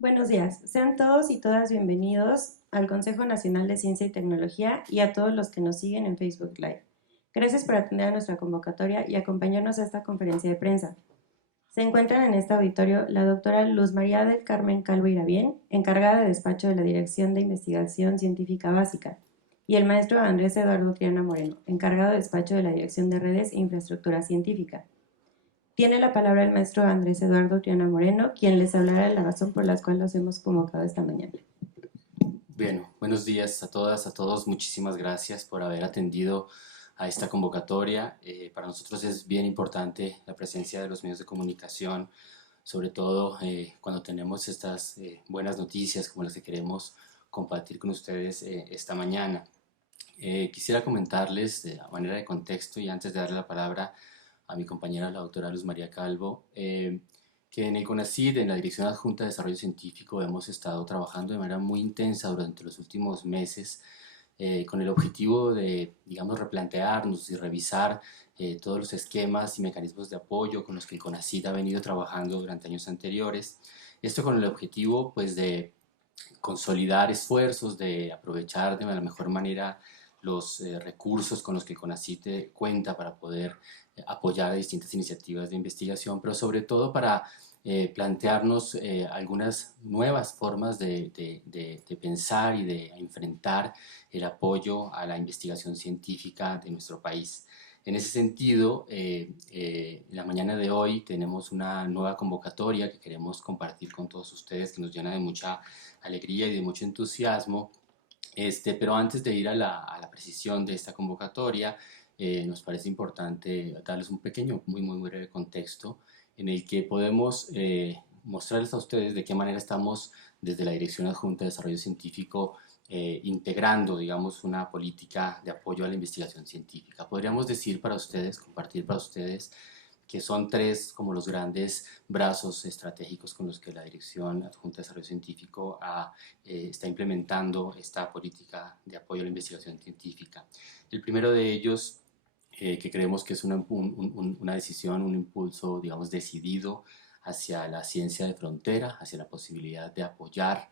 Buenos días, sean todos y todas bienvenidos al Consejo Nacional de Ciencia y Tecnología y a todos los que nos siguen en Facebook Live. Gracias por atender a nuestra convocatoria y acompañarnos a esta conferencia de prensa. Se encuentran en este auditorio la doctora Luz María del Carmen Calvo Irabién, encargada de despacho de la Dirección de Investigación Científica Básica, y el maestro Andrés Eduardo Triana Moreno, encargado de despacho de la Dirección de Redes e Infraestructura Científica. Tiene la palabra el maestro Andrés Eduardo Triana Moreno, quien les hablará de la razón por la cual los hemos convocado esta mañana. Bueno, buenos días a todas, a todos. Muchísimas gracias por haber atendido a esta convocatoria. Para nosotros es bien importante la presencia de los medios de comunicación, sobre todo cuando tenemos estas buenas noticias como las que queremos compartir con ustedes esta mañana. Quisiera comentarles de manera de contexto y antes de darle la palabra a mi compañera la doctora Luz María Calvo, que en el CONACYT, en la Dirección Adjunta de Desarrollo Científico, hemos estado trabajando de manera muy intensa durante los últimos meses con el objetivo de, digamos, replantearnos y revisar todos los esquemas y mecanismos de apoyo con los que el CONACYT ha venido trabajando durante años anteriores. Esto con el objetivo, pues, de consolidar esfuerzos, de aprovechar de la mejor manera los recursos con los que CONACYT cuenta para poder apoyar a distintas iniciativas de investigación, pero sobre todo para plantearnos algunas nuevas formas de pensar y de enfrentar el apoyo a la investigación científica de nuestro país. En ese sentido, la mañana de hoy tenemos una nueva convocatoria que queremos compartir con todos ustedes, que nos llena de mucha alegría y de mucho entusiasmo. Pero antes de ir a la precisión de esta convocatoria, nos parece importante darles un pequeño, muy breve contexto en el que podemos mostrarles a ustedes de qué manera estamos desde la Dirección Adjunta de Desarrollo Científico integrando, digamos, una política de apoyo a la investigación científica. Podríamos decir para ustedes, compartir para ustedes, que son tres como los grandes brazos estratégicos con los que la Dirección Adjunta de Desarrollo Científico está implementando esta política de apoyo a la investigación científica. El primero de ellos, que creemos que es una decisión, un impulso, digamos, decidido hacia la ciencia de frontera, hacia la posibilidad de apoyar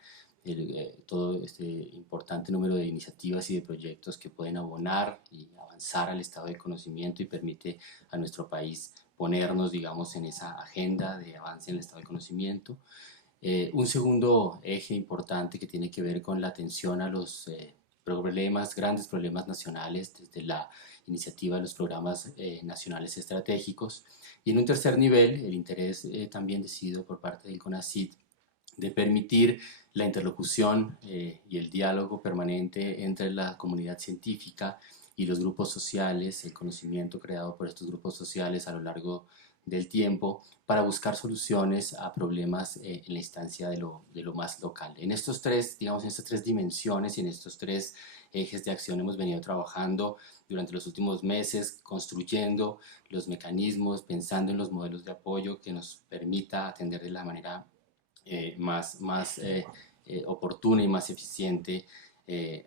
todo este importante número de iniciativas y de proyectos que pueden abonar y avanzar al estado de conocimiento y permite a nuestro país ponernos, digamos, en esa agenda de avance en el estado de conocimiento. Un segundo eje importante que tiene que ver con la atención a los problemas, grandes problemas nacionales, desde la iniciativa de los programas nacionales estratégicos. Y en un tercer nivel, el interés también decidido por parte del CONACYT de permitir la interlocución y el diálogo permanente entre la comunidad científica y los grupos sociales, el conocimiento creado por estos grupos sociales a lo largo del tiempo para buscar soluciones a problemas en la instancia de lo más local. En estos tres, digamos, en estas tres dimensiones y en estos tres ejes de acción hemos venido trabajando durante los últimos meses, construyendo los mecanismos, pensando en los modelos de apoyo que nos permita atender de la manera más oportuna y más eficiente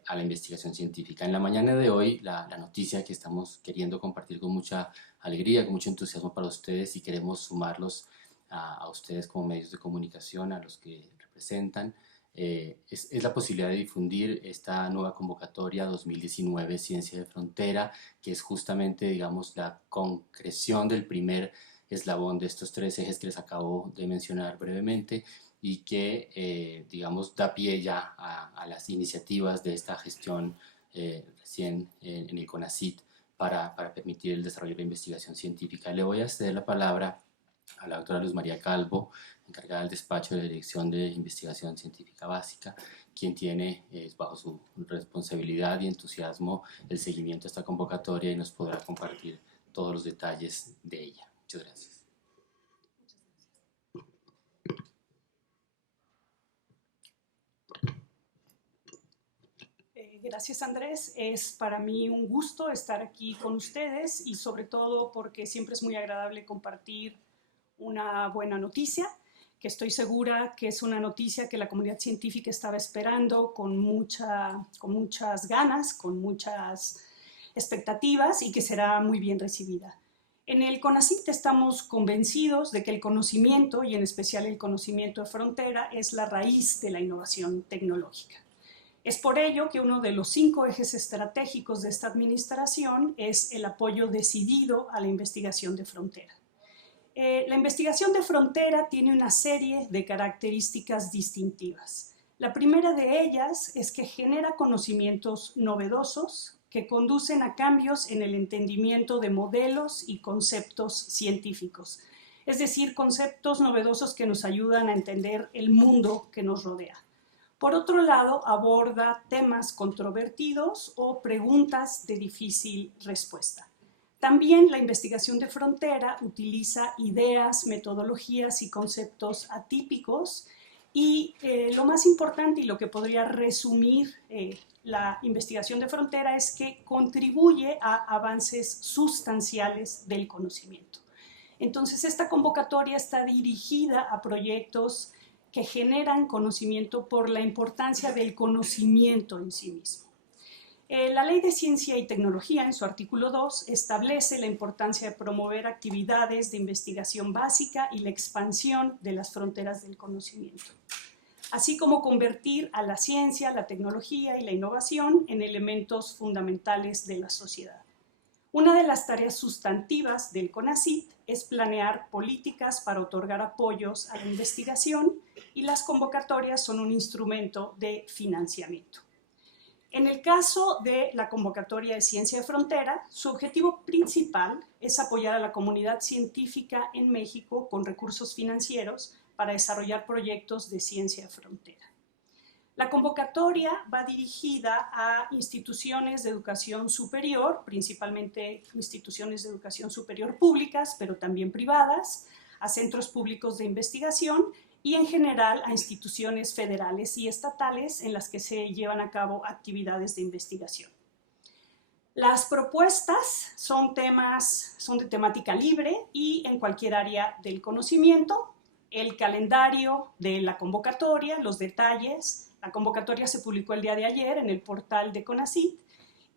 a la investigación científica. En la mañana de hoy, la noticia que estamos queriendo compartir con mucha alegría, con mucho entusiasmo para ustedes y queremos sumarlos a ustedes como medios de comunicación, a los que representan, es la posibilidad de difundir esta nueva convocatoria 2019 Ciencia de Frontera, que es justamente, digamos, la concreción del primer eslabón de estos tres ejes que les acabo de mencionar brevemente y que, digamos, da pie ya a las iniciativas de esta gestión recién en el CONACYT para permitir el desarrollo de la investigación científica. Le voy a ceder la palabra a la doctora Luz María Calvo, encargada del despacho de la Dirección de Investigación Científica Básica, quien tiene bajo su responsabilidad y entusiasmo el seguimiento a esta convocatoria y nos podrá compartir todos los detalles de ella. Muchas gracias. Gracias, Andrés. Es para mí un gusto estar aquí con ustedes y sobre todo porque siempre es muy agradable compartir una buena noticia, que estoy segura que es una noticia que la comunidad científica estaba esperando con muchas ganas, con muchas expectativas y que será muy bien recibida. En el CONACYT estamos convencidos de que el conocimiento, y en especial el conocimiento de frontera, es la raíz de la innovación tecnológica. Es por ello que uno de los 5 ejes estratégicos de esta administración es el apoyo decidido a la investigación de frontera. La investigación de frontera tiene una serie de características distintivas. La primera de ellas es que genera conocimientos novedosos que conducen a cambios en el entendimiento de modelos y conceptos científicos, es decir, conceptos novedosos que nos ayudan a entender el mundo que nos rodea. Por otro lado, aborda temas controvertidos o preguntas de difícil respuesta. También la investigación de frontera utiliza ideas, metodologías y conceptos atípicos y lo más importante y lo que podría resumir la investigación de frontera es que contribuye a avances sustanciales del conocimiento. Entonces, esta convocatoria está dirigida a proyectos que generan conocimiento por la importancia del conocimiento en sí mismo. La Ley de Ciencia y Tecnología, en su artículo 2, establece la importancia de promover actividades de investigación básica y la expansión de las fronteras del conocimiento, así como convertir a la ciencia, la tecnología y la innovación en elementos fundamentales de la sociedad. Una de las tareas sustantivas del CONACYT es planear políticas para otorgar apoyos a la investigación y las convocatorias son un instrumento de financiamiento. En el caso de la convocatoria de Ciencia de Frontera, su objetivo principal es apoyar a la comunidad científica en México con recursos financieros para desarrollar proyectos de ciencia de frontera. La convocatoria va dirigida a instituciones de educación superior, principalmente instituciones de educación superior públicas, pero también privadas, a centros públicos de investigación y en general a instituciones federales y estatales en las que se llevan a cabo actividades de investigación. Las propuestas son de temática libre y en cualquier área del conocimiento. El calendario de la convocatoria, los detalles. La convocatoria se publicó el día de ayer en el portal de CONACYT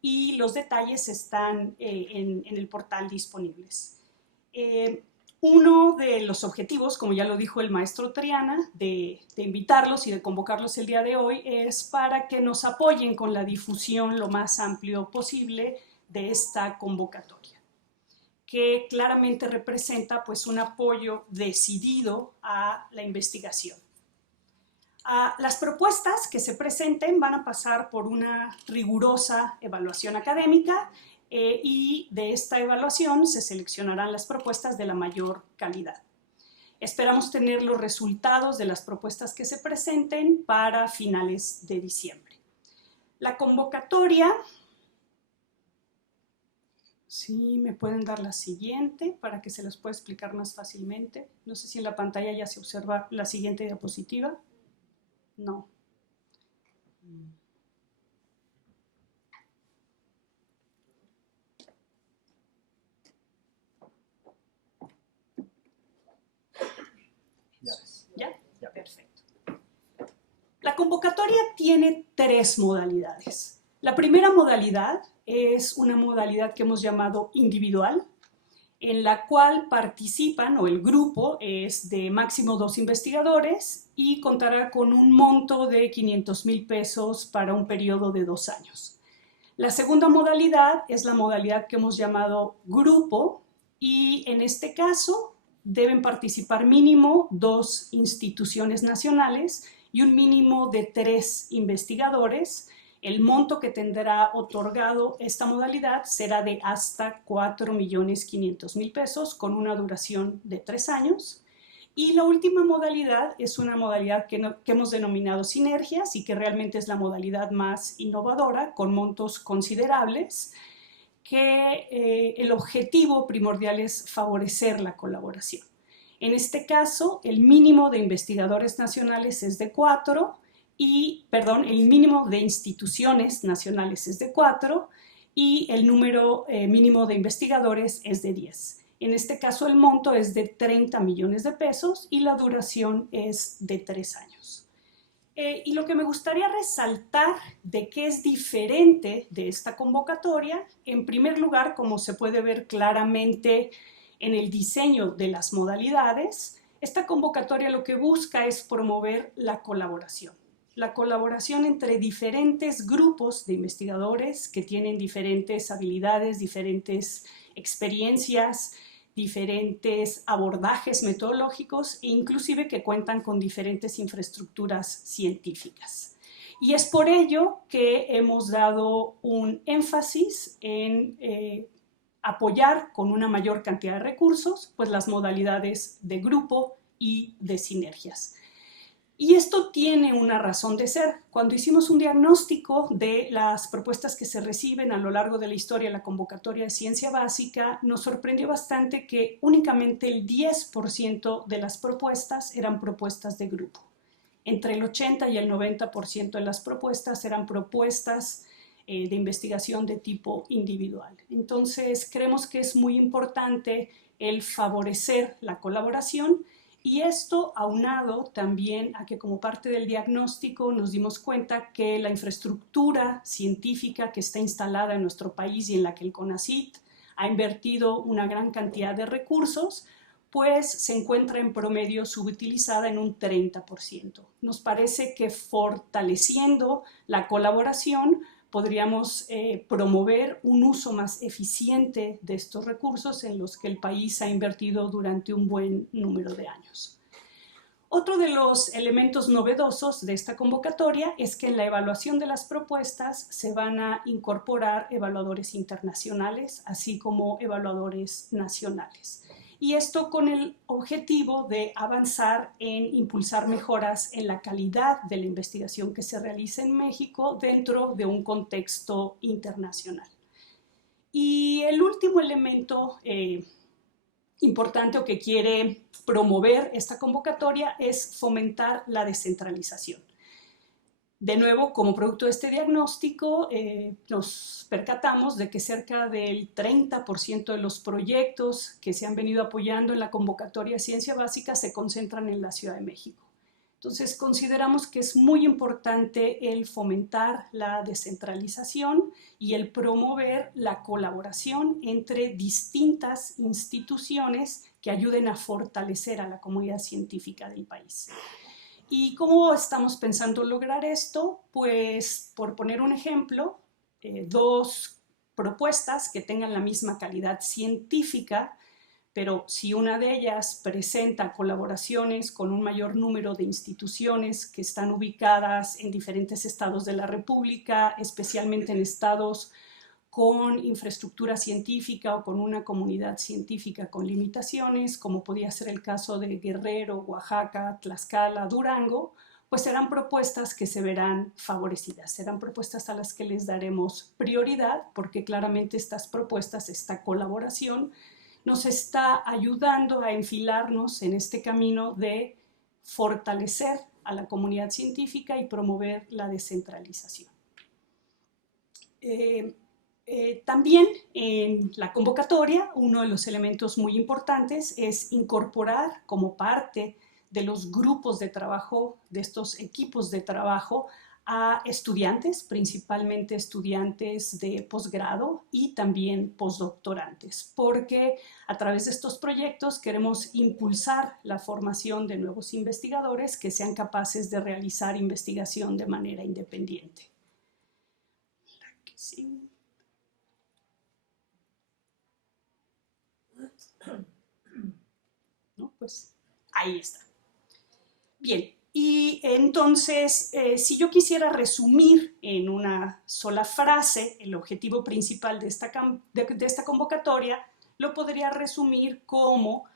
y los detalles están en el portal disponibles. Uno de los objetivos, como ya lo dijo el maestro Triana, de invitarlos y de convocarlos el día de hoy es para que nos apoyen con la difusión lo más amplio posible de esta convocatoria, que claramente representa pues, un apoyo decidido a la investigación. Las propuestas que se presenten van a pasar por una rigurosa evaluación académica y de esta evaluación se seleccionarán las propuestas de la mayor calidad. Esperamos tener los resultados de las propuestas que se presenten para finales de diciembre. La convocatoria, sí, me pueden dar la siguiente para que se las pueda explicar más fácilmente. No sé si en la pantalla ya se observa la siguiente diapositiva. No. ¿Ya? Perfecto. La convocatoria tiene 3 modalidades. La primera modalidad es una modalidad que hemos llamado individual, en la cual participan, o el grupo es de máximo 2 investigadores y contará con un monto de 500,000 pesos para un periodo de 2 años. La segunda modalidad es la modalidad que hemos llamado grupo y en este caso deben participar mínimo 2 instituciones nacionales y un mínimo de 3 investigadores. El monto que tendrá otorgado esta modalidad será de hasta 4,500,000 pesos con una duración de 3 años. Y la última modalidad es una modalidad que hemos denominado sinergias y que realmente es la modalidad más innovadora con montos considerables, que el objetivo primordial es favorecer la colaboración. En este caso, el mínimo de investigadores nacionales es de 4, el mínimo de instituciones nacionales es de 4 y el número mínimo de investigadores es de 10. En este caso el monto es de 30 millones de pesos y la duración es de 3 años. Y lo que me gustaría resaltar de qué es diferente de esta convocatoria, en primer lugar, como se puede ver claramente en el diseño de las modalidades, esta convocatoria lo que busca es promover la colaboración entre diferentes grupos de investigadores que tienen diferentes habilidades, diferentes experiencias, diferentes abordajes metodológicos e inclusive que cuentan con diferentes infraestructuras científicas. Y es por ello que hemos dado un énfasis en apoyar con una mayor cantidad de recursos pues las modalidades de grupo y de sinergias. Y esto tiene una razón de ser. Cuando hicimos un diagnóstico de las propuestas que se reciben a lo largo de la historia de la convocatoria de ciencia básica, nos sorprendió bastante que únicamente el 10% de las propuestas eran propuestas de grupo. Entre el 80 y el 90% de las propuestas eran propuestas de investigación de tipo individual. Entonces, creemos que es muy importante el favorecer la colaboración. Y esto aunado también a que como parte del diagnóstico nos dimos cuenta que la infraestructura científica que está instalada en nuestro país y en la que el CONACYT ha invertido una gran cantidad de recursos, pues se encuentra en promedio subutilizada en un 30%. Nos parece que fortaleciendo la colaboración podríamos promover un uso más eficiente de estos recursos en los que el país ha invertido durante un buen número de años. Otro de los elementos novedosos de esta convocatoria es que en la evaluación de las propuestas se van a incorporar evaluadores internacionales, así como evaluadores nacionales. Y esto con el objetivo de avanzar en impulsar mejoras en la calidad de la investigación que se realiza en México dentro de un contexto internacional. Y el último elemento importante o que quiere promover esta convocatoria es fomentar la descentralización. De nuevo, como producto de este diagnóstico, nos percatamos de que cerca del 30% de los proyectos que se han venido apoyando en la convocatoria de ciencia básica se concentran en la Ciudad de México. Entonces, consideramos que es muy importante el fomentar la descentralización y el promover la colaboración entre distintas instituciones que ayuden a fortalecer a la comunidad científica del país. ¿Y cómo estamos pensando lograr esto? Pues, por poner un ejemplo, dos propuestas que tengan la misma calidad científica, pero si una de ellas presenta colaboraciones con un mayor número de instituciones que están ubicadas en diferentes estados de la República, especialmente en estados con infraestructura científica o con una comunidad científica con limitaciones, como podía ser el caso de Guerrero, Oaxaca, Tlaxcala, Durango, pues serán propuestas que se verán favorecidas, serán propuestas a las que les daremos prioridad, porque claramente estas propuestas, esta colaboración, nos está ayudando a enfilarnos en este camino de fortalecer a la comunidad científica y promover la descentralización. También en la convocatoria, uno de los elementos muy importantes es incorporar como parte de los grupos de trabajo, de estos equipos de trabajo, a estudiantes, principalmente estudiantes de posgrado y también postdoctorantes, porque a través de estos proyectos queremos impulsar la formación de nuevos investigadores que sean capaces de realizar investigación de manera independiente. Sí. ¿No? Pues ahí está. Bien, y entonces, si yo quisiera resumir en una sola frase el objetivo principal de esta convocatoria, lo podría resumir como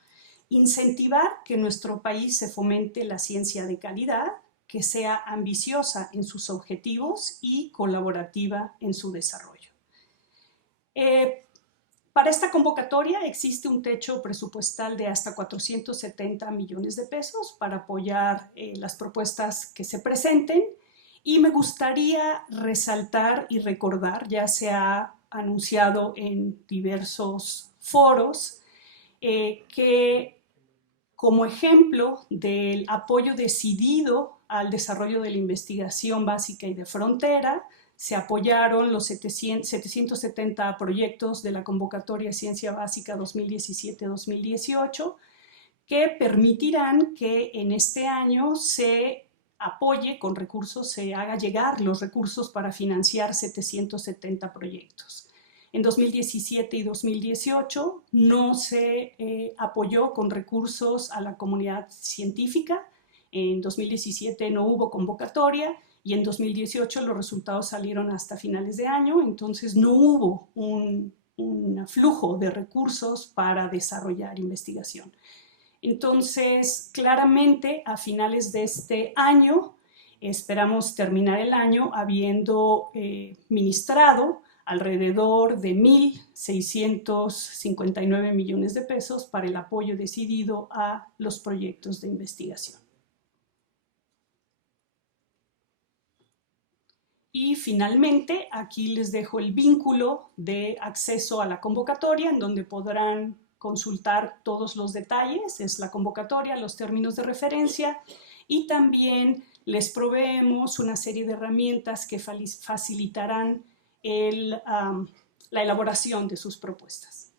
incentivar que en nuestro país se fomente la ciencia de calidad, que sea ambiciosa en sus objetivos y colaborativa en su desarrollo. Para esta convocatoria existe un techo presupuestal de hasta 470 millones de pesos para apoyar las propuestas que se presenten, y me gustaría resaltar y recordar, ya se ha anunciado en diversos foros, que como ejemplo del apoyo decidido al desarrollo de la investigación básica y de frontera, se apoyaron los 770 proyectos de la convocatoria Ciencia Básica 2017-2018, que permitirán que en este año se apoye con recursos, se haga llegar los recursos para financiar 770 proyectos. En 2017 y 2018 no se apoyó con recursos a la comunidad científica. En 2017 no hubo convocatoria y en 2018 los resultados salieron hasta finales de año, entonces no hubo un flujo de recursos para desarrollar investigación. Entonces, claramente, a finales de este año, esperamos terminar el año habiendo ministrado alrededor de 1.659 millones de pesos para el apoyo decidido a los proyectos de investigación. Y finalmente, aquí les dejo el vínculo de acceso a la convocatoria, en donde podrán consultar todos los detalles, es la convocatoria, los términos de referencia, y también les proveemos una serie de herramientas que facilitarán la elaboración de sus propuestas.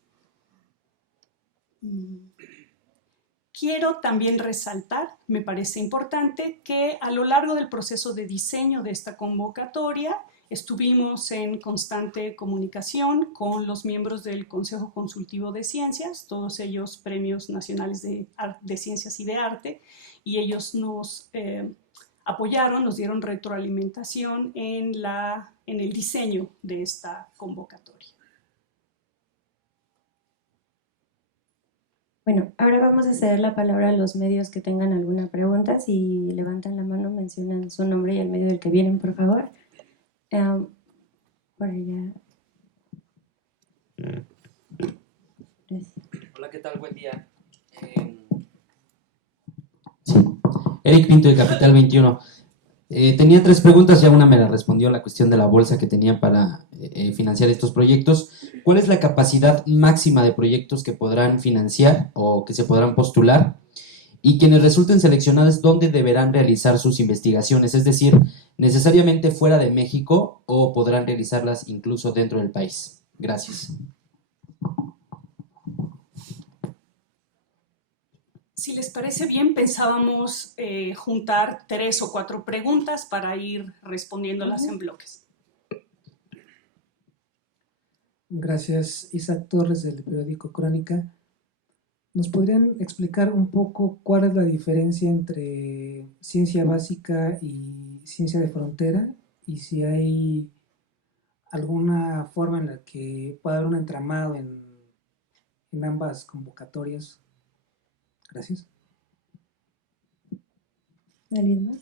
Quiero también resaltar, me parece importante, que a lo largo del proceso de diseño de esta convocatoria estuvimos en constante comunicación con los miembros del Consejo Consultivo de Ciencias, todos ellos premios nacionales de Ciencias y de Arte, y ellos nos apoyaron, nos dieron retroalimentación en el diseño de esta convocatoria. Bueno, ahora vamos a ceder la palabra a los medios que tengan alguna pregunta. Si levantan la mano, mencionan su nombre y el medio del que vienen, por favor. Por allá. Gracias. Hola, ¿qué tal? Buen día. Sí. Eric Pinto de Capital 21. Tenía 3 preguntas, ya una me la respondió, la cuestión de la bolsa que tenían para financiar estos proyectos. ¿Cuál es la capacidad máxima de proyectos que podrán financiar o que se podrán postular? Y quienes resulten seleccionados, ¿dónde deberán realizar sus investigaciones? Es decir, ¿necesariamente fuera de México o podrán realizarlas incluso dentro del país? Gracias. Si les parece bien, pensábamos juntar 3 o 4 preguntas para ir respondiéndolas en bloques. Gracias, Isaac Torres, del periódico Crónica. ¿Nos podrían explicar un poco cuál es la diferencia entre ciencia básica y ciencia de frontera? Y si hay alguna forma en la que pueda haber un entramado en ambas convocatorias. Gracias. ¿Alguien más?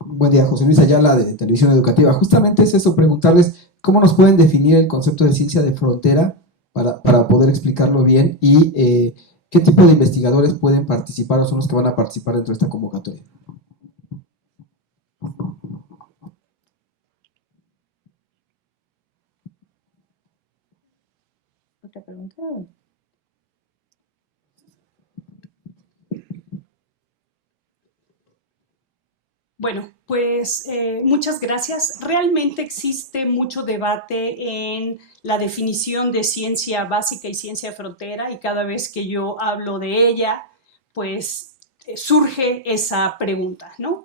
Buen día, José Luis Ayala de Televisión Educativa. Justamente es eso, preguntarles cómo nos pueden definir el concepto de ciencia de frontera para poder explicarlo bien y qué tipo de investigadores pueden participar o son los que van a participar dentro de esta convocatoria. ¿Otra pregunta? Bueno, pues muchas gracias. Realmente existe mucho debate en la definición de ciencia básica y ciencia de frontera, y cada vez que yo hablo de ella, pues surge esa pregunta, ¿no?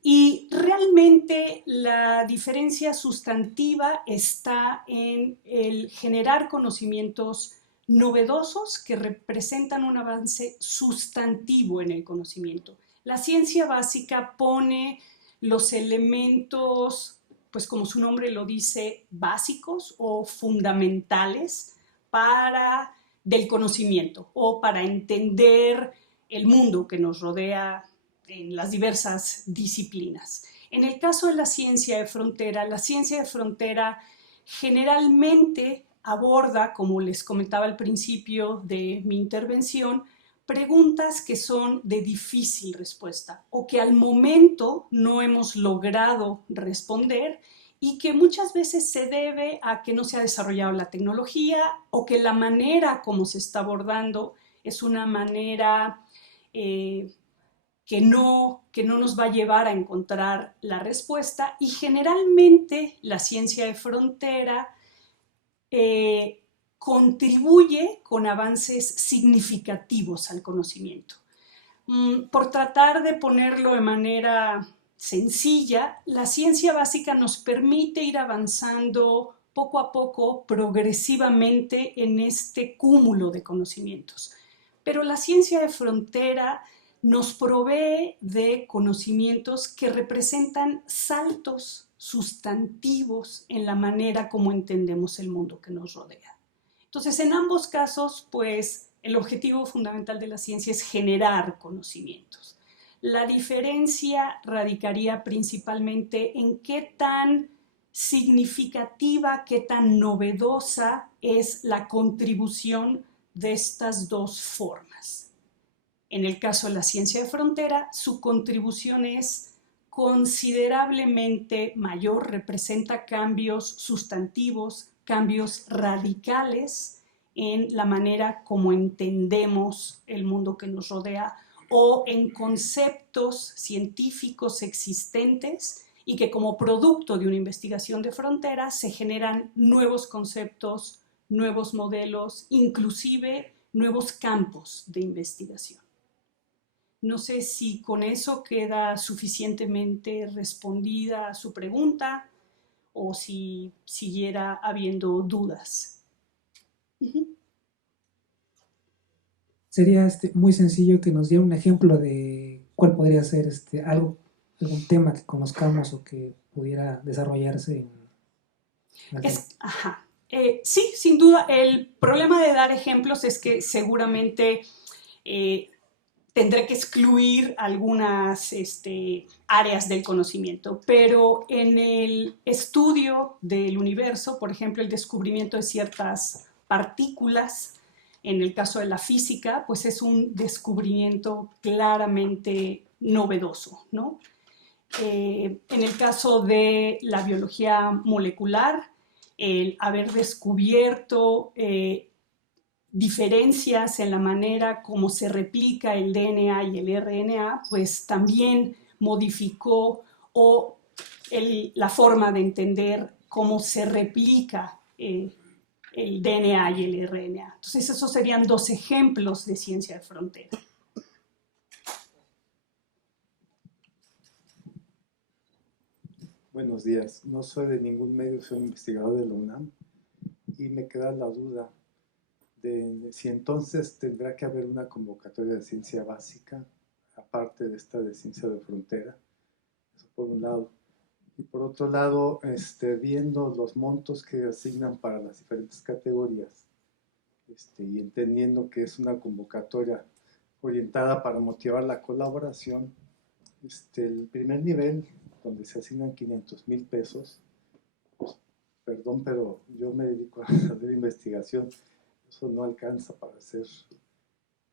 Y realmente la diferencia sustantiva está en el generar conocimientos novedosos que representan un avance sustantivo en el conocimiento. La ciencia básica pone los elementos, pues como su nombre lo dice, básicos o fundamentales del conocimiento o para entender el mundo que nos rodea en las diversas disciplinas. En el caso de la ciencia de frontera generalmente aborda, como les comentaba al principio de mi intervención, preguntas que son de difícil respuesta o que al momento no hemos logrado responder y que muchas veces se debe a que no se ha desarrollado la tecnología o que la manera como se está abordando es una manera que que no nos va a llevar a encontrar la respuesta, y generalmente la ciencia de frontera contribuye con avances significativos al conocimiento. Por tratar de ponerlo de manera sencilla, la ciencia básica nos permite ir avanzando poco a poco, progresivamente, en este cúmulo de conocimientos. Pero la ciencia de frontera nos provee de conocimientos que representan saltos sustantivos en la manera como entendemos el mundo que nos rodea. Entonces, en ambos casos, pues, el objetivo fundamental de la ciencia es generar conocimientos. La diferencia radicaría principalmente en qué tan significativa, qué tan novedosa es la contribución de estas dos formas. En el caso de la ciencia de frontera, su contribución es considerablemente mayor, representa cambios sustantivos, cambios radicales en la manera como entendemos el mundo que nos rodea o en conceptos científicos existentes, y que como producto de una investigación de frontera se generan nuevos conceptos, nuevos modelos, inclusive nuevos campos de investigación. No sé si con eso queda suficientemente respondida a su pregunta o si siguiera habiendo dudas. Sería muy sencillo que nos diera un ejemplo de cuál podría ser algún tema que conozcamos o que pudiera desarrollarse en sí, sin duda. El problema de dar ejemplos es que seguramente tendré que excluir algunas áreas del conocimiento, pero en el estudio del universo, por ejemplo, el descubrimiento de ciertas partículas, en el caso de la física, pues es un descubrimiento claramente novedoso, ¿no? En el caso de la biología molecular, el haber descubierto diferencias en la manera como se replica el DNA y el RNA, pues también modificó la forma de entender cómo se replica el DNA y el RNA. Entonces, esos serían dos ejemplos de ciencia de frontera. Buenos días, no soy de ningún medio, soy investigador de la UNAM y me queda la duda de si entonces tendrá que haber una convocatoria de ciencia básica, aparte de esta de ciencia de frontera, eso por un lado. Y por otro lado, viendo los montos que asignan para las diferentes categorías y entendiendo que es una convocatoria orientada para motivar la colaboración, el primer nivel, donde se asignan 500,000 pesos, pues, perdón, pero yo me dedico a hacer investigación, eso no alcanza para hacer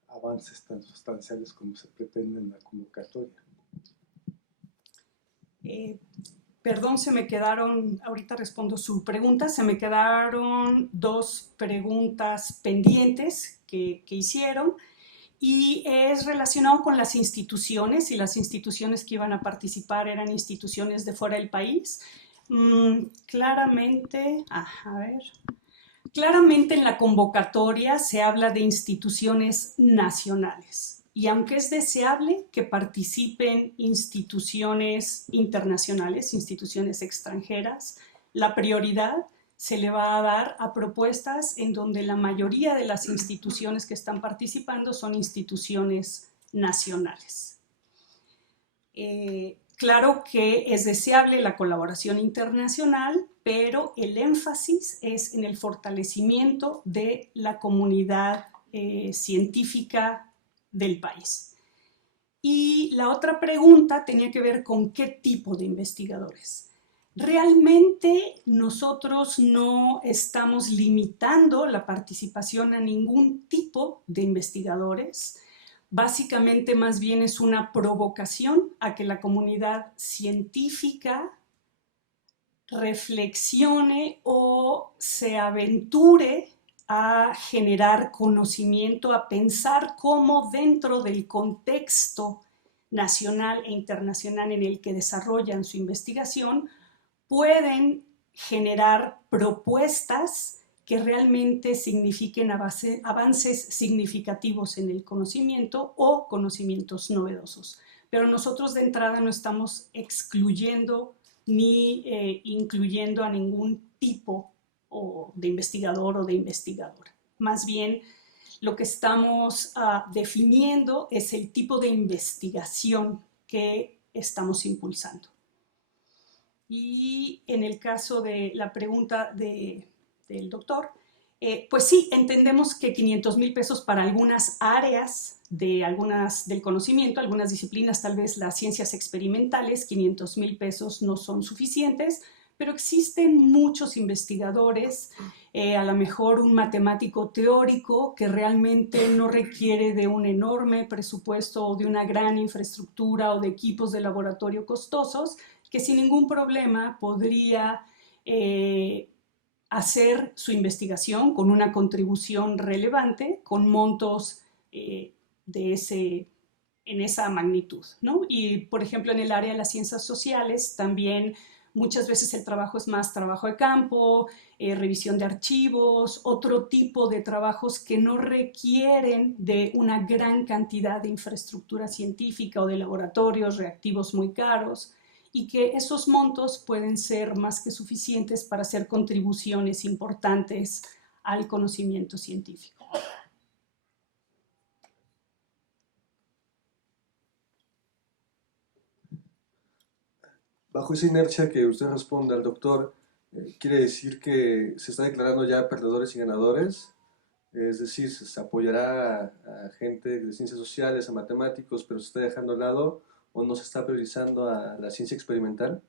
avances tan sustanciales como se pretende en la convocatoria. Perdón, se me quedaron, ahorita respondo su pregunta, se me quedaron dos preguntas pendientes que hicieron, y es relacionado con las instituciones, y las instituciones que iban a participar eran instituciones de fuera del país. Claramente en la convocatoria se habla de instituciones nacionales, y aunque es deseable que participen instituciones internacionales, instituciones extranjeras, la prioridad se le va a dar a propuestas en donde la mayoría de las instituciones que están participando son instituciones nacionales. Claro que es deseable la colaboración internacional, pero el énfasis es en el fortalecimiento de la comunidad científica del país. Y la otra pregunta tenía que ver con qué tipo de investigadores. Realmente nosotros no estamos limitando la participación a ningún tipo de investigadores. Básicamente, más bien es una provocación a que la comunidad científica reflexione o se aventure a generar conocimiento, a pensar cómo dentro del contexto nacional e internacional en el que desarrollan su investigación, pueden generar propuestas que realmente signifiquen avances significativos en el conocimiento o conocimientos novedosos. Pero nosotros de entrada no estamos excluyendo ni incluyendo a ningún tipo de investigador o de investigadora. Más bien, lo que estamos definiendo es el tipo de investigación que estamos impulsando. Y en el caso de la pregunta del doctor, pues sí, entendemos que 500,000 pesos para algunas áreas del conocimiento, algunas disciplinas, tal vez las ciencias experimentales, 500,000 pesos no son suficientes, pero existen muchos investigadores, a lo mejor un matemático teórico que realmente no requiere de un enorme presupuesto o de una gran infraestructura o de equipos de laboratorio costosos, que sin ningún problema podría hacer su investigación con una contribución relevante, con montos en esa magnitud, ¿no? Y, por ejemplo, en el área de las ciencias sociales también muchas veces el trabajo es más trabajo de campo, revisión de archivos, otro tipo de trabajos que no requieren de una gran cantidad de infraestructura científica o de laboratorios reactivos muy caros, y que esos montos pueden ser más que suficientes para hacer contribuciones importantes al conocimiento científico. Bajo esa inercia que usted responde al doctor, ¿quiere decir que se está declarando ya perdedores y ganadores? Es decir, se apoyará a gente de ciencias sociales, a matemáticos, pero se está dejando de lado o no se está priorizando a la ciencia experimental.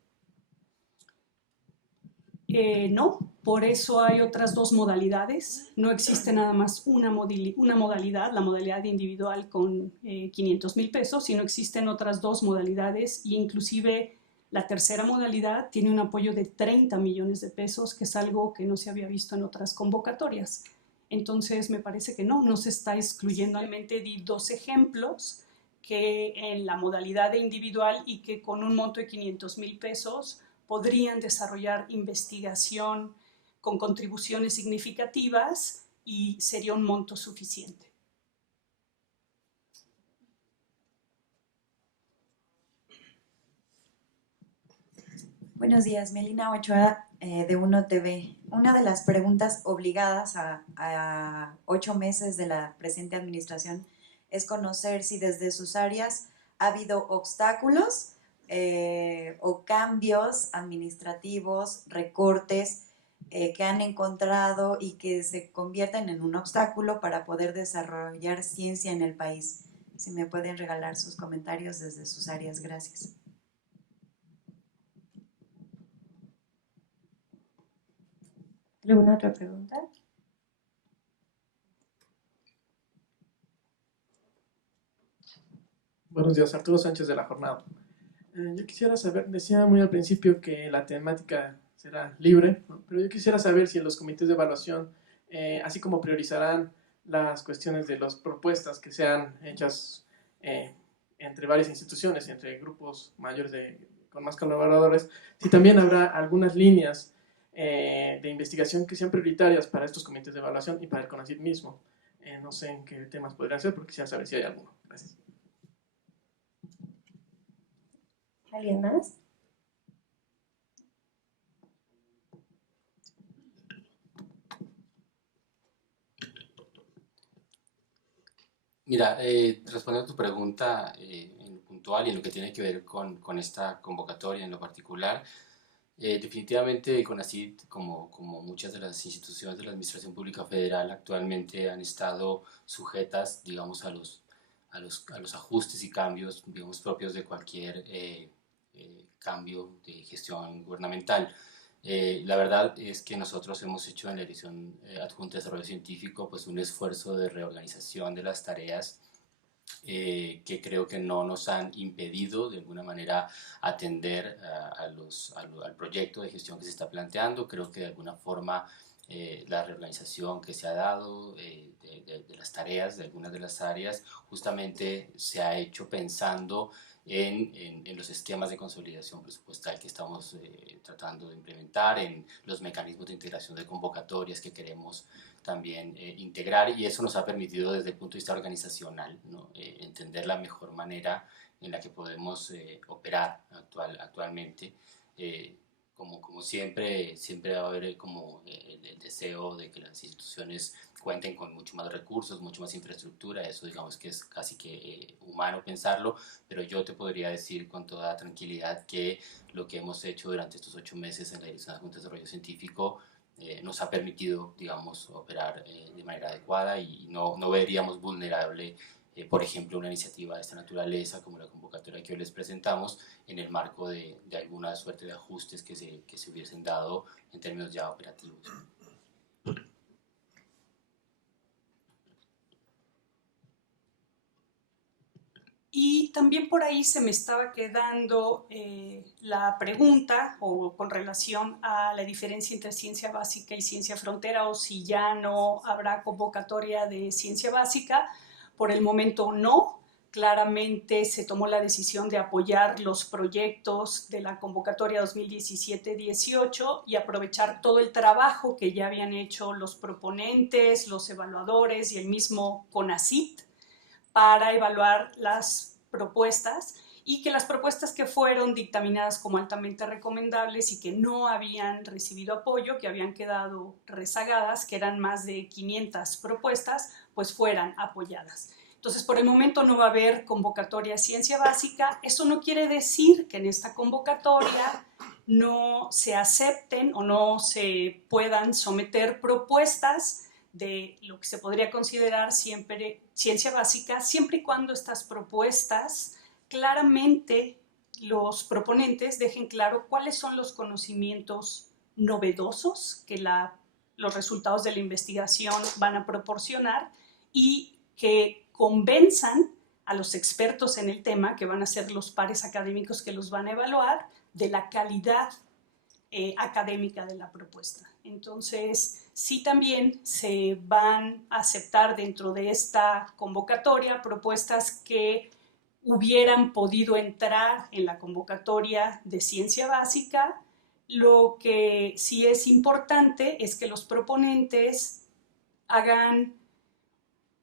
No, por eso hay otras dos modalidades. No existe nada más una modalidad, la modalidad individual con 500,000 pesos, sino existen otras dos modalidades, e inclusive la tercera modalidad tiene un apoyo de 30 millones de pesos, que es algo que no se había visto en otras convocatorias. Entonces me parece que no se está excluyendo. Realmente di dos ejemplos que en la modalidad de individual y que con un monto de 500,000 pesos podrían desarrollar investigación con contribuciones significativas y sería un monto suficiente. Buenos días, Melina Ochoa de Uno TV. Una de las preguntas obligadas a 8 meses de la presente administración es conocer si desde sus áreas ha habido obstáculos o cambios administrativos, recortes que han encontrado y que se convierten en un obstáculo para poder desarrollar ciencia en el país. Si me pueden regalar sus comentarios desde sus áreas, gracias. ¿Alguna otra pregunta? Buenos días, Arturo Sánchez de La Jornada. Yo quisiera saber, decía muy al principio que la temática será libre, ¿no? Pero yo quisiera saber si en los comités de evaluación, así como priorizarán las cuestiones de las propuestas que sean hechas entre varias instituciones, entre grupos mayores con más colaboradores, si también habrá algunas líneas de investigación que sean prioritarias para estos comités de evaluación y para el CONACYT mismo. No sé en qué temas podrían ser, pero quisiera saber si hay alguno. Gracias. ¿Alguien más? Mira, respondiendo a tu pregunta en puntual y en lo que tiene que ver con esta convocatoria en lo particular, definitivamente CONACYT, como muchas de las instituciones de la Administración Pública Federal, actualmente han estado sujetas, digamos, a los ajustes y cambios, digamos, propios de cualquier cambio de gestión gubernamental. La verdad es que nosotros hemos hecho en la Dirección Adjunta de Desarrollo Científico pues un esfuerzo de reorganización de las tareas que creo que no nos han impedido de alguna manera atender al proyecto de gestión que se está planteando. Creo que de alguna forma la reorganización que se ha dado de las tareas, de algunas de las áreas, justamente se ha hecho pensando en los esquemas de consolidación presupuestal que estamos tratando de implementar, en los mecanismos de integración de convocatorias que queremos también integrar, y eso nos ha permitido desde el punto de vista organizacional, ¿no? Entender la mejor manera en la que podemos operar actualmente. Como siempre va a haber como el deseo de que las instituciones cuenten con mucho más recursos, mucho más infraestructura. Eso digamos que es casi que humano pensarlo, pero yo te podría decir con toda tranquilidad que lo que hemos hecho durante estos 8 meses en la Dirección de Junta de Desarrollo Científico nos ha permitido, digamos, operar de manera adecuada, y no veríamos vulnerable, por ejemplo, una iniciativa de esta naturaleza como la convocatoria que hoy les presentamos, en el marco de alguna suerte de ajustes que se hubiesen dado en términos ya operativos. Y también por ahí se me estaba quedando la pregunta o con relación a la diferencia entre ciencia básica y ciencia frontera, o si ya no habrá convocatoria de ciencia básica. Por el momento no. Claramente se tomó la decisión de apoyar los proyectos de la convocatoria 2017-18 y aprovechar todo el trabajo que ya habían hecho los proponentes, los evaluadores y el mismo CONACYT para evaluar las propuestas, y que las propuestas que fueron dictaminadas como altamente recomendables y que no habían recibido apoyo, que habían quedado rezagadas, que eran más de 500 propuestas, pues fueran apoyadas. Entonces, por el momento no va a haber convocatoria ciencia básica. Eso no quiere decir que en esta convocatoria no se acepten o no se puedan someter propuestas de lo que se podría considerar siempre ciencia básica, siempre y cuando estas propuestas claramente los proponentes dejen claro cuáles son los conocimientos novedosos que los resultados de la investigación van a proporcionar, y que convenzan a los expertos en el tema, que van a ser los pares académicos que los van a evaluar, de la calidad académica de la propuesta. Entonces, sí también se van a aceptar dentro de esta convocatoria propuestas que hubieran podido entrar en la convocatoria de ciencia básica. Lo que sí es importante es que los proponentes hagan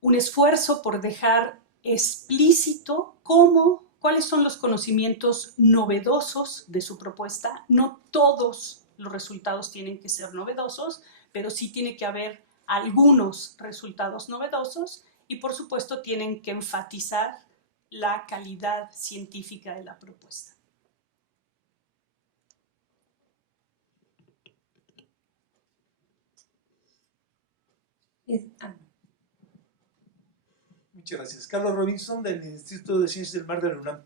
un esfuerzo por dejar explícito cuáles son los conocimientos novedosos de su propuesta. No todos los resultados tienen que ser novedosos, pero sí tiene que haber algunos resultados novedosos, y por supuesto tienen que enfatizar la calidad científica de la propuesta. Muchas gracias. Carlos Robinson, del Instituto de Ciencias del Mar de la UNAM.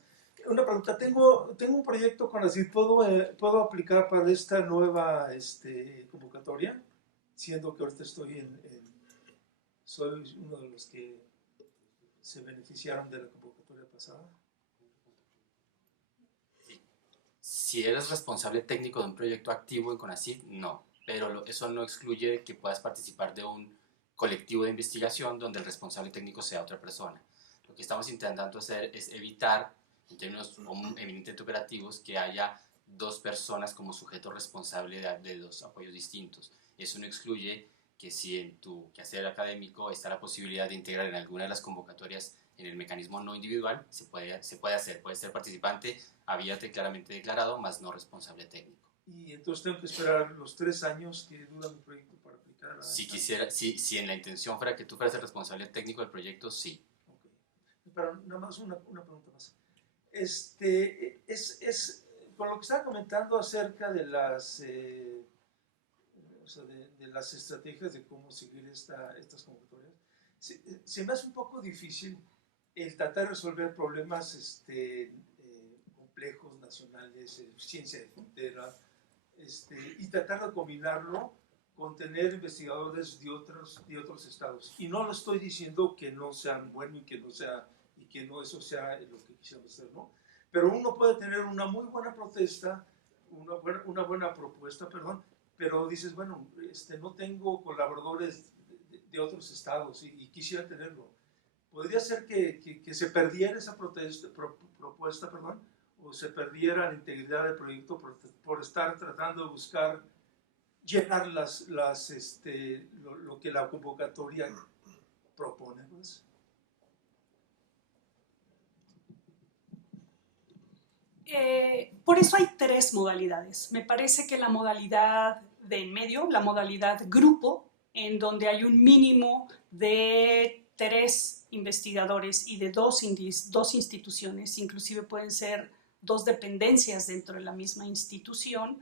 Una pregunta, tengo un proyecto con así, ¿puedo aplicar para esta nueva convocatoria? Siendo que ahorita soy uno de los que se beneficiaron de la convocatoria pasada. Si eres responsable técnico de un proyecto activo en CONACYT, no, pero eso no excluye que puedas participar de un colectivo de investigación donde el responsable técnico sea otra persona. Lo que estamos intentando hacer es evitar, en términos eminentemente operativos, que haya dos personas como sujeto responsable de dos apoyos distintos. Eso no excluye que si en tu quehacer académico está la posibilidad de integrar en alguna de las convocatorias en el mecanismo no individual, se puede hacer, puede ser participante abierto, claramente declarado, más no responsable técnico. Y entonces tengo que esperar los 3 años que dura mi proyecto para aplicar. Si en la intención fuera que tú fueras el responsable técnico del proyecto, sí. Okay. Pero nada más una pregunta más. Con lo que estaba comentando acerca de las las estrategias de cómo seguir estas convocatorias, se me hace un poco difícil el tratar de resolver problemas complejos, nacionales, ciencia de frontera, y tratar de combinarlo con tener investigadores de otros estados. Y no lo estoy diciendo que no sean buenos y que no eso sea lo que quisiéramos hacer, ¿no? Pero uno puede tener una muy buena propuesta, pero dices, bueno, no tengo colaboradores de otros estados y quisiera tenerlo. ¿Podría ser que se perdiera esa propuesta, perdón, o se perdiera la integridad del proyecto por estar tratando de buscar llenar lo que la convocatoria propone, pues? Por eso hay 3 modalidades. Me parece que la modalidad de en medio, la modalidad grupo, en donde hay un mínimo de 3 investigadores y de 2 instituciones, inclusive pueden ser 2 dependencias dentro de la misma institución,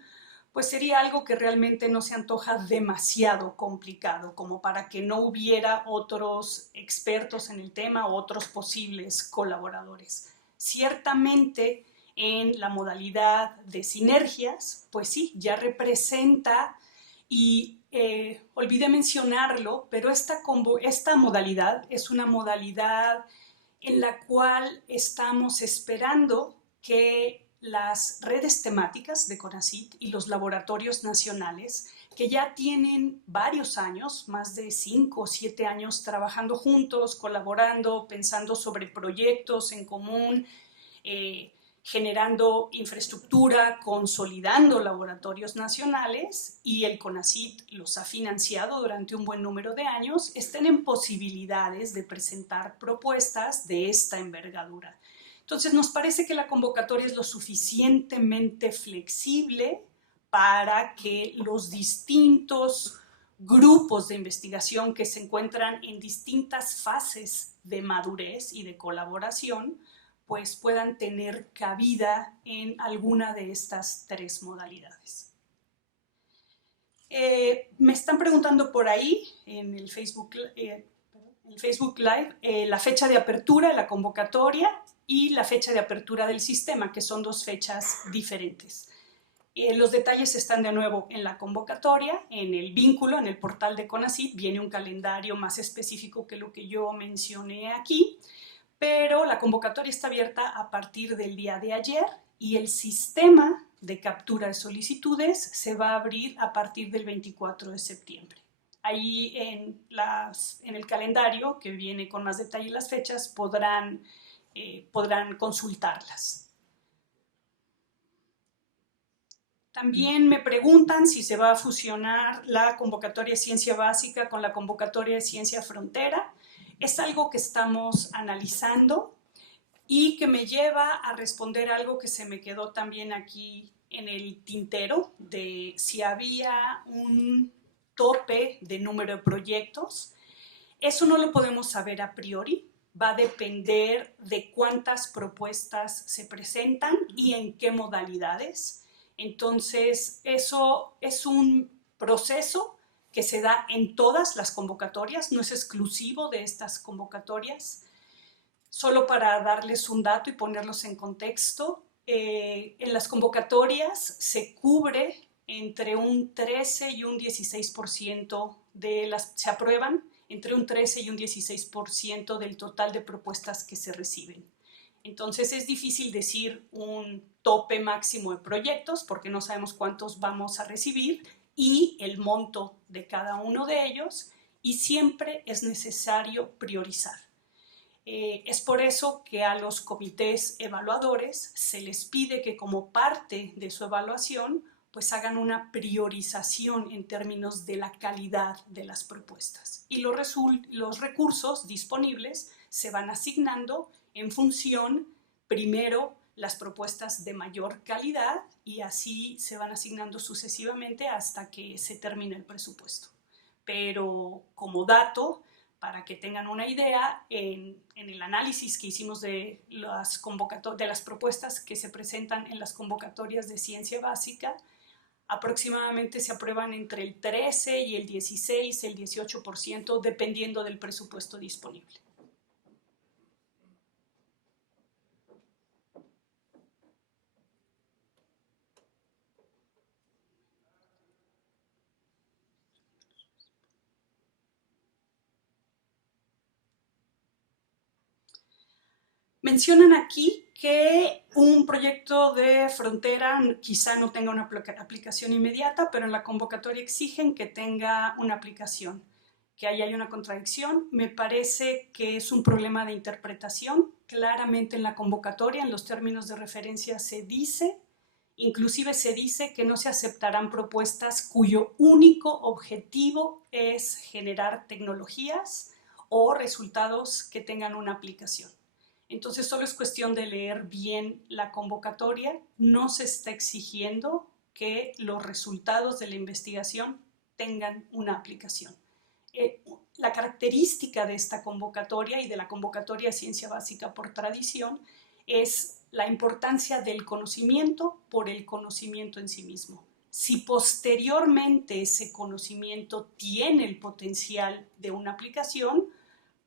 pues sería algo que realmente no se antoja demasiado complicado, como para que no hubiera otros expertos en el tema o otros posibles colaboradores. Ciertamente, en la modalidad de sinergias, pues sí, ya representa, y olvidé mencionarlo, pero esta modalidad es una modalidad en la cual estamos esperando que las redes temáticas de CONACYT y los laboratorios nacionales, que ya tienen varios años, más de 5 o 7 años trabajando juntos, colaborando, pensando sobre proyectos en común, generando infraestructura, consolidando laboratorios nacionales, y el CONACYT los ha financiado durante un buen número de años, estén en posibilidades de presentar propuestas de esta envergadura. Entonces, nos parece que la convocatoria es lo suficientemente flexible para que los distintos grupos de investigación que se encuentran en distintas fases de madurez y de colaboración, pues puedan tener cabida en alguna de estas 3 modalidades. Me están preguntando por ahí, en el Facebook Live, la fecha de apertura de la convocatoria y la fecha de apertura del sistema, que son 2 fechas diferentes. Los detalles están de nuevo en la convocatoria, en el vínculo, en el portal de CONACYT, viene un calendario más específico que lo que yo mencioné aquí, pero la convocatoria está abierta a partir del día de ayer y el sistema de captura de solicitudes se va a abrir a partir del 24 de septiembre. Ahí en el calendario, que viene con más detalle las fechas, podrán consultarlas. También me preguntan si se va a fusionar la convocatoria de ciencia básica con la convocatoria de ciencia frontera. Es algo que estamos analizando y que me lleva a responder algo que se me quedó también aquí en el tintero, de si había un tope de número de proyectos. Eso no lo podemos saber a priori, va a depender de cuántas propuestas se presentan y en qué modalidades. Entonces, eso es un proceso que se da en todas las convocatorias, no es exclusivo de estas convocatorias. Solo para darles un dato y ponerlos en contexto, en las convocatorias se cubre entre un 13 y un 16% se aprueban entre un 13 y un 16% del total de propuestas que se reciben. Entonces es difícil decir un tope máximo de proyectos porque no sabemos cuántos vamos a recibir y el monto de cada uno de ellos, y siempre es necesario priorizar. Es por eso que a los comités evaluadores se les pide que como parte de su evaluación pues hagan una priorización en términos de la calidad de las propuestas. Y los recursos disponibles se van asignando en función, primero, las propuestas de mayor calidad, y así se van asignando sucesivamente hasta que se termine el presupuesto. Pero como dato, para que tengan una idea, en el análisis que hicimos de las propuestas que se presentan en las convocatorias de ciencia básica, aproximadamente se aprueban entre el 13 y el 16, el 18%, dependiendo del presupuesto disponible. Mencionan aquí que un proyecto de frontera quizá no tenga una aplicación inmediata, pero en la convocatoria exigen que tenga una aplicación. Que ahí hay una contradicción. Me parece que es un problema de interpretación. Claramente en la convocatoria, en los términos de referencia, se dice, inclusive se dice que no se aceptarán propuestas cuyo único objetivo es generar tecnologías o resultados que tengan una aplicación. Entonces solo es cuestión de leer bien la convocatoria. No se está exigiendo que los resultados de la investigación tengan una aplicación. La característica de esta convocatoria y de la convocatoria de ciencia básica por tradición es la importancia del conocimiento por el conocimiento en sí mismo. Si posteriormente ese conocimiento tiene el potencial de una aplicación,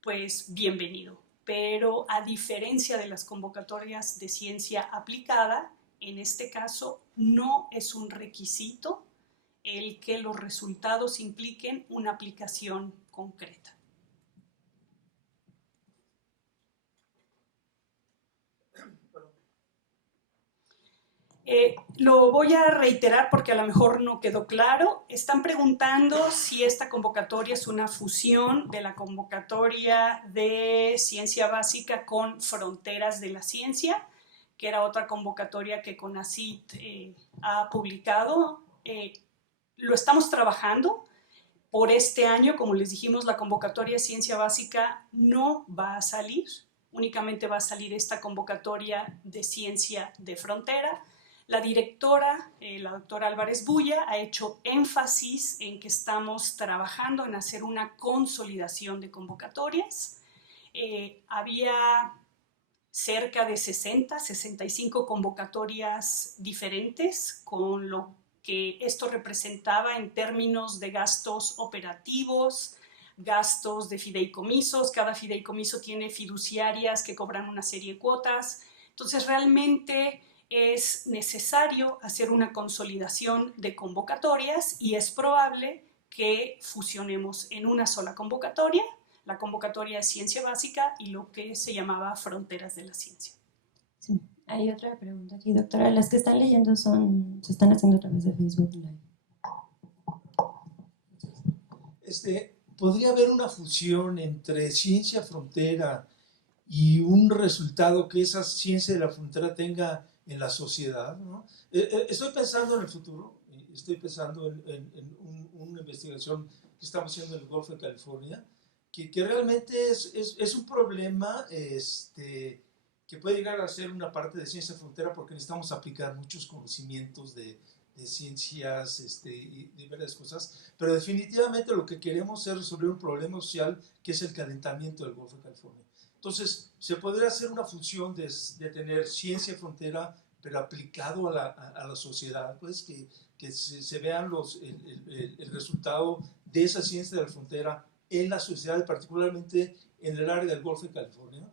pues bienvenido. Pero a diferencia de las convocatorias de ciencia aplicada, en este caso no es un requisito el que los resultados impliquen una aplicación concreta. Lo voy a reiterar porque a lo mejor no quedó claro. Están preguntando si esta convocatoria es una fusión de la convocatoria de ciencia básica con Fronteras de la Ciencia, que era otra convocatoria que CONACYT ha publicado. Lo estamos trabajando. Por este año, como les dijimos, la convocatoria de ciencia básica no va a salir. Únicamente va a salir esta convocatoria de ciencia de frontera. La directora, la doctora Álvarez Bulla, ha hecho énfasis en que estamos trabajando en hacer una consolidación de convocatorias. Había cerca de 65 convocatorias diferentes, con lo que esto representaba en términos de gastos operativos, gastos de fideicomisos. Cada fideicomiso tiene fiduciarias que cobran una serie de cuotas. Entonces, realmente es necesario hacer una consolidación de convocatorias y es probable que fusionemos en una sola convocatoria, la convocatoria de ciencia básica y lo que se llamaba Fronteras de la Ciencia. Sí, hay otra pregunta aquí, doctora. Las que están leyendo se están haciendo a través de Facebook Live. ¿Podría haber una fusión entre ciencia frontera y un resultado que esa ciencia de la frontera tenga en la sociedad, ¿no? Estoy pensando en el futuro, estoy pensando en una investigación que estamos haciendo en el Golfo de California, que realmente es un problema que puede llegar a ser una parte de ciencia frontera porque necesitamos aplicar muchos conocimientos de ciencias y de varias cosas, pero definitivamente lo que queremos es resolver un problema social que es el calentamiento del Golfo de California. Entonces, se podría hacer una función de tener ciencia frontera, pero aplicado a la sociedad, pues que se vean el resultado de esa ciencia de la frontera en la sociedad, particularmente en el área del Golfo de California.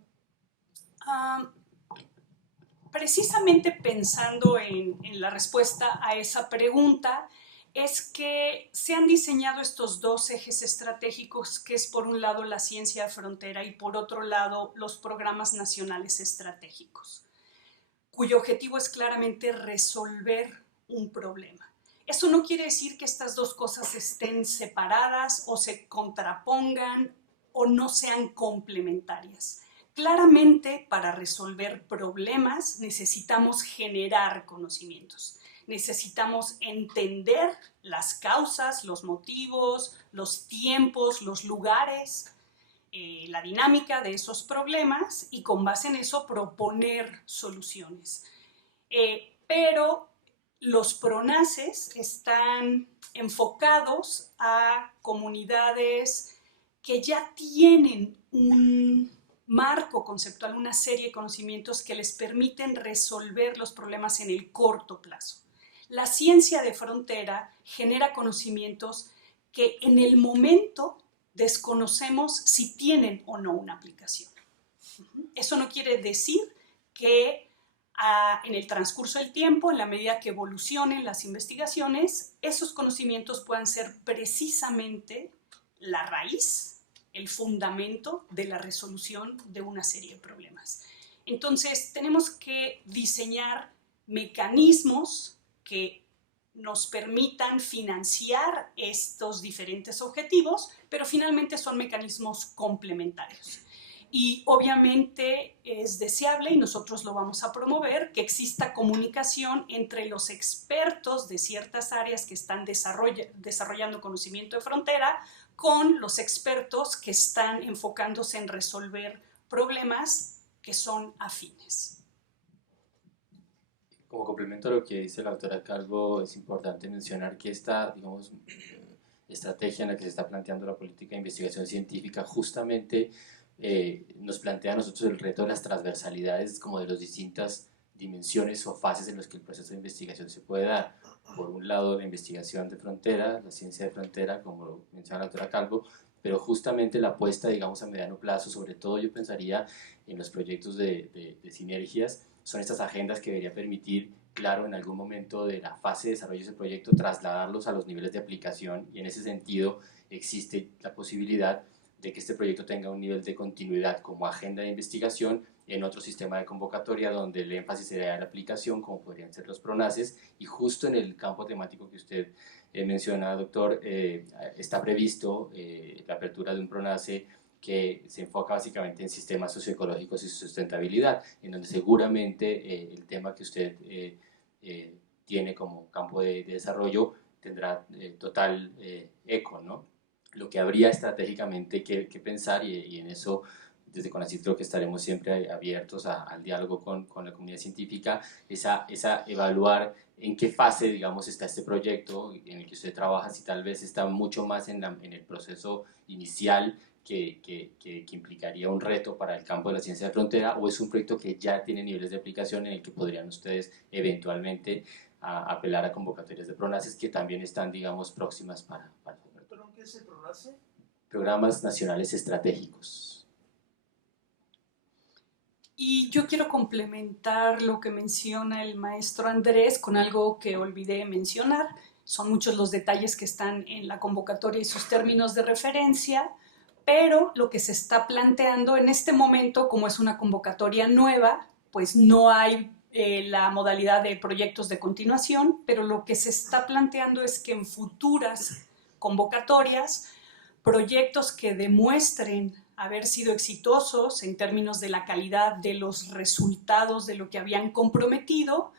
Precisamente pensando en la respuesta a esa pregunta, es que se han diseñado estos dos ejes estratégicos, que es por un lado la ciencia de frontera y por otro lado los programas nacionales estratégicos, cuyo objetivo es claramente resolver un problema. Eso no quiere decir que estas dos cosas estén separadas o se contrapongan o no sean complementarias. Claramente, para resolver problemas necesitamos generar conocimientos. Necesitamos entender las causas, los motivos, los tiempos, los lugares, la dinámica de esos problemas y con base en eso proponer soluciones. Pero los PRONACES están enfocados a comunidades que ya tienen un marco conceptual, una serie de conocimientos que les permiten resolver los problemas en el corto plazo. La ciencia de frontera genera conocimientos que en el momento desconocemos si tienen o no una aplicación. Eso no quiere decir que en el transcurso del tiempo, en la medida que evolucionen las investigaciones, esos conocimientos puedan ser precisamente la raíz, el fundamento de la resolución de una serie de problemas. Entonces, tenemos que diseñar mecanismos que nos permitan financiar estos diferentes objetivos, pero finalmente son mecanismos complementarios. Y obviamente es deseable, y nosotros lo vamos a promover, que exista comunicación entre los expertos de ciertas áreas que están desarrollando conocimiento de frontera con los expertos que están enfocándose en resolver problemas que son afines. Como complemento a lo que dice la doctora Calvo, es importante mencionar que esta, digamos, estrategia en la que se está planteando la política de investigación científica justamente nos plantea a nosotros el reto de las transversalidades como de las distintas dimensiones o fases en las que el proceso de investigación se puede dar. Por un lado, la investigación de frontera, la ciencia de frontera, como menciona la doctora Calvo, pero justamente la apuesta, digamos, a mediano plazo, sobre todo yo pensaría en los proyectos de sinergias, son estas agendas que debería permitir, claro, en algún momento de la fase de desarrollo de ese proyecto, trasladarlos a los niveles de aplicación, y en ese sentido existe la posibilidad de que este proyecto tenga un nivel de continuidad como agenda de investigación en otro sistema de convocatoria donde el énfasis sería en la aplicación, como podrían ser los PRONACES, y justo en el campo temático que usted menciona, doctor, está previsto la apertura de un PRONACE que se enfoca básicamente en sistemas socioecológicos y sustentabilidad, en donde seguramente el tema que usted tiene como campo de desarrollo tendrá total eco, ¿no? Lo que habría estratégicamente que pensar, y en eso desde CONACYT creo que estaremos siempre abiertos al diálogo con la comunidad científica, es a evaluar en qué fase, digamos, está este proyecto en el que usted trabaja, si tal vez está mucho más en el proceso inicial que implicaría un reto para el campo de la ciencia de frontera, o es un proyecto que ya tiene niveles de aplicación en el que podrían ustedes eventualmente apelar a convocatorias de PRONACES que también están, digamos, próximas para ¿Qué es el PRONACE? Programas Nacionales Estratégicos. Y yo quiero complementar lo que menciona el maestro Andrés con algo que olvidé mencionar. Son muchos los detalles que están en la convocatoria y sus términos de referencia, pero lo que se está planteando en este momento, como es una convocatoria nueva, pues no hay la modalidad de proyectos de continuación, pero lo que se está planteando es que en futuras convocatorias, proyectos que demuestren haber sido exitosos en términos de la calidad de los resultados de lo que habían comprometido,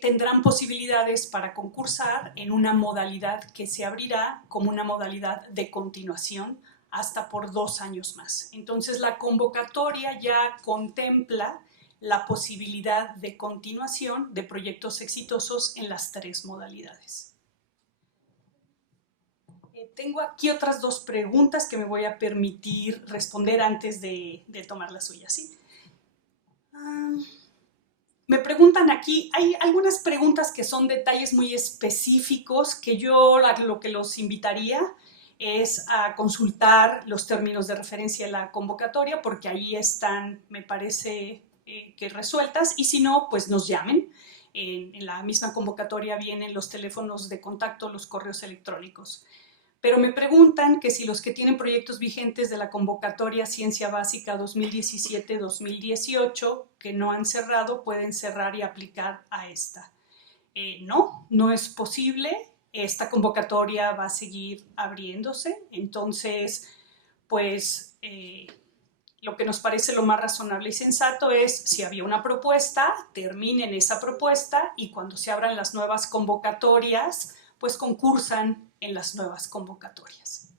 tendrán posibilidades para concursar en una modalidad que se abrirá como una modalidad de continuación hasta por 2 años más. Entonces la convocatoria ya contempla la posibilidad de continuación de proyectos exitosos en las 3 modalidades. Tengo aquí otras 2 preguntas que me voy a permitir responder antes de tomar la suya, ¿sí? Me preguntan aquí, hay algunas preguntas que son detalles muy específicos que yo lo que los invitaría es a consultar los términos de referencia de la convocatoria, porque ahí están, me parece que resueltas, y si no, pues nos llamen. En la misma convocatoria vienen los teléfonos de contacto, los correos electrónicos. Pero me preguntan que si los que tienen proyectos vigentes de la convocatoria Ciencia Básica 2017-2018 que no han cerrado pueden cerrar y aplicar a esta. No, no es posible. Esta convocatoria va a seguir abriéndose. Entonces, pues lo que nos parece lo más razonable y sensato es, si había una propuesta, terminen esa propuesta y cuando se abran las nuevas convocatorias, pues concursan en las nuevas convocatorias.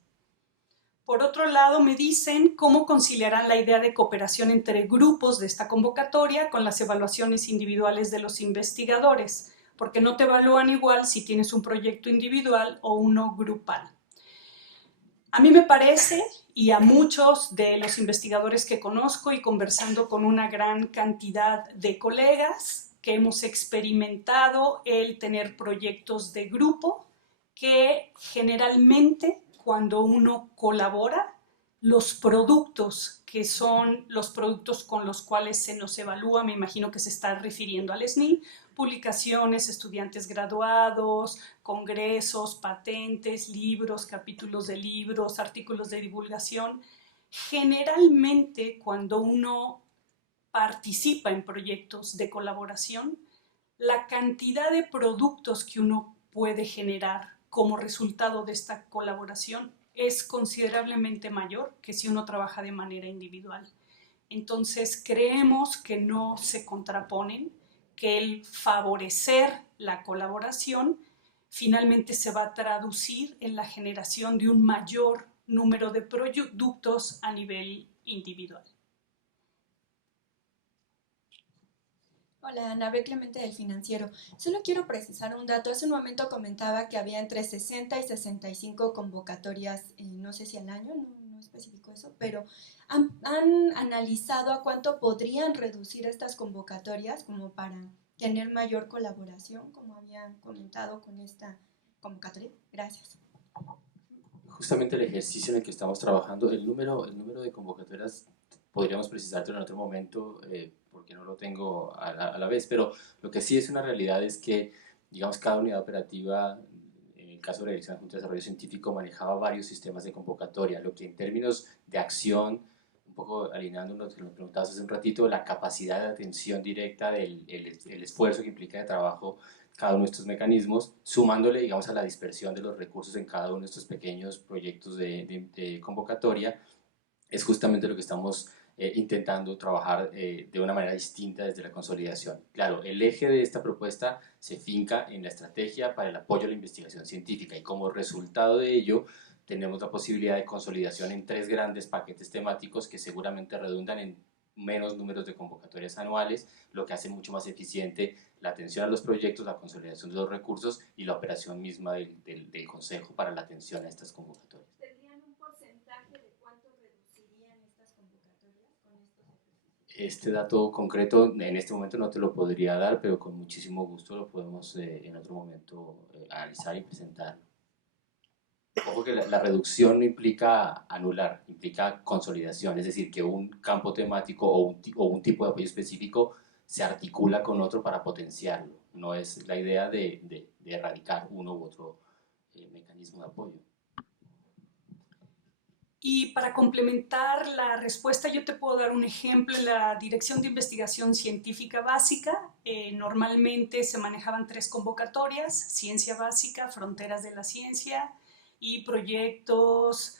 Por otro lado, me dicen cómo conciliarán la idea de cooperación entre grupos de esta convocatoria con las evaluaciones individuales de los investigadores, porque no te evalúan igual si tienes un proyecto individual o uno grupal. A mí me parece, y a muchos de los investigadores que conozco y conversando con una gran cantidad de colegas, que hemos experimentado el tener proyectos de grupo, que generalmente cuando uno colabora, los productos que son los productos con los cuales se nos evalúa, me imagino que se está refiriendo al SNI, publicaciones, estudiantes graduados, congresos, patentes, libros, capítulos de libros, artículos de divulgación. Generalmente cuando uno participa en proyectos de colaboración, la cantidad de productos que uno puede generar como resultado de esta colaboración es considerablemente mayor que si uno trabaja de manera individual. Entonces creemos que no se contraponen, que el favorecer la colaboración finalmente se va a traducir en la generación de un mayor número de productos a nivel individual. Hola, Anabel Clemente del Financiero. Solo quiero precisar un dato. Hace un momento comentaba que había entre 60 y 65 convocatorias, no sé si al año, no especificó eso, pero ¿han analizado a cuánto podrían reducir estas convocatorias como para tener mayor colaboración, como habían comentado con esta convocatoria? Gracias. Justamente el ejercicio en el que estamos trabajando, el número de convocatorias podríamos precisártelo en otro momento, porque no lo tengo a la vez, pero lo que sí es una realidad es que, digamos, cada unidad operativa, en el caso de la Dirección Adjunta de Desarrollo Científico, manejaba varios sistemas de convocatoria, lo que en términos de acción, un poco alineándonos, lo que preguntabas hace un ratito, la capacidad de atención directa el esfuerzo que implica de trabajo cada uno de estos mecanismos, sumándole, digamos, a la dispersión de los recursos en cada uno de estos pequeños proyectos de convocatoria, es justamente lo que estamos intentando trabajar de una manera distinta desde la consolidación. Claro, el eje de esta propuesta se finca en la estrategia para el apoyo a la investigación científica y como resultado de ello tenemos la posibilidad de consolidación en 3 grandes paquetes temáticos que seguramente redundan en menos números de convocatorias anuales, lo que hace mucho más eficiente la atención a los proyectos, la consolidación de los recursos y la operación misma del Consejo para la atención a estas convocatorias. ¿Tendrían un porcentaje de cuánto reducirían estas convocatorias con estos ejercicios? Este dato concreto en este momento no te lo podría dar, pero con muchísimo gusto lo podemos en otro momento analizar y presentar. Ojo que la reducción no implica anular, implica consolidación, es decir, que un campo temático o un tipo de apoyo específico se articula con otro para potenciarlo. No es la idea de erradicar uno u otro mecanismo de apoyo. Y para complementar la respuesta, yo te puedo dar un ejemplo. En la Dirección de Investigación Científica Básica, normalmente se manejaban 3 convocatorias: Ciencia Básica, Fronteras de la Ciencia y proyectos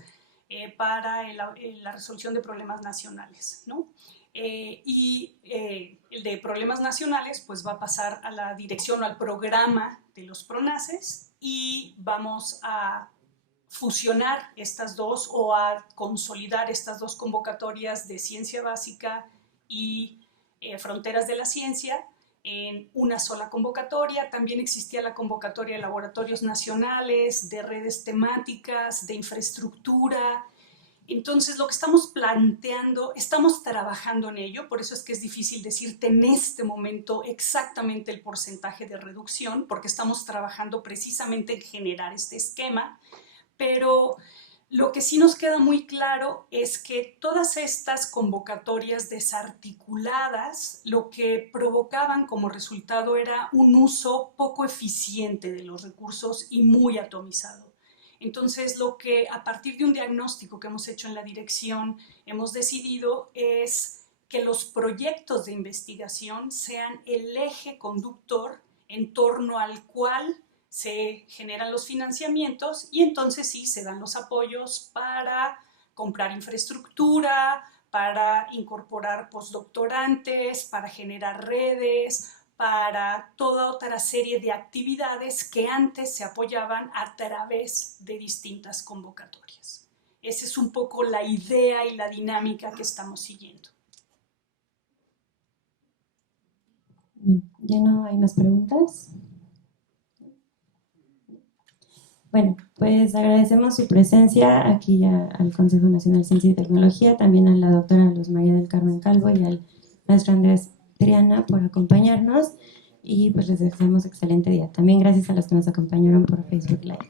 para la resolución de problemas nacionales, ¿no? El de problemas nacionales pues va a pasar a la dirección o al programa de los PRONACES y vamos a fusionar estas dos o a consolidar estas 2 convocatorias de Ciencia Básica y Fronteras de la Ciencia en una sola convocatoria. También existía la convocatoria de laboratorios nacionales, de redes temáticas, de infraestructura. Entonces, lo que estamos planteando, estamos trabajando en ello, por eso es que es difícil decirte en este momento exactamente el porcentaje de reducción, porque estamos trabajando precisamente en generar este esquema, pero lo que sí nos queda muy claro es que todas estas convocatorias desarticuladas lo que provocaban como resultado era un uso poco eficiente de los recursos y muy atomizado. Entonces, lo que a partir de un diagnóstico que hemos hecho en la dirección hemos decidido es que los proyectos de investigación sean el eje conductor en torno al cual se generan los financiamientos y entonces sí se dan los apoyos para comprar infraestructura, para incorporar postdoctorantes, para generar redes, para toda otra serie de actividades que antes se apoyaban a través de distintas convocatorias. Esa es un poco la idea y la dinámica que estamos siguiendo. ¿Ya no hay más preguntas? Bueno, pues agradecemos su presencia aquí al Consejo Nacional de Ciencia y Tecnología, también a la doctora Luz María del Carmen Calvo y al maestro Andrés Triana por acompañarnos y pues les deseamos excelente día. También gracias a los que nos acompañaron por Facebook Live.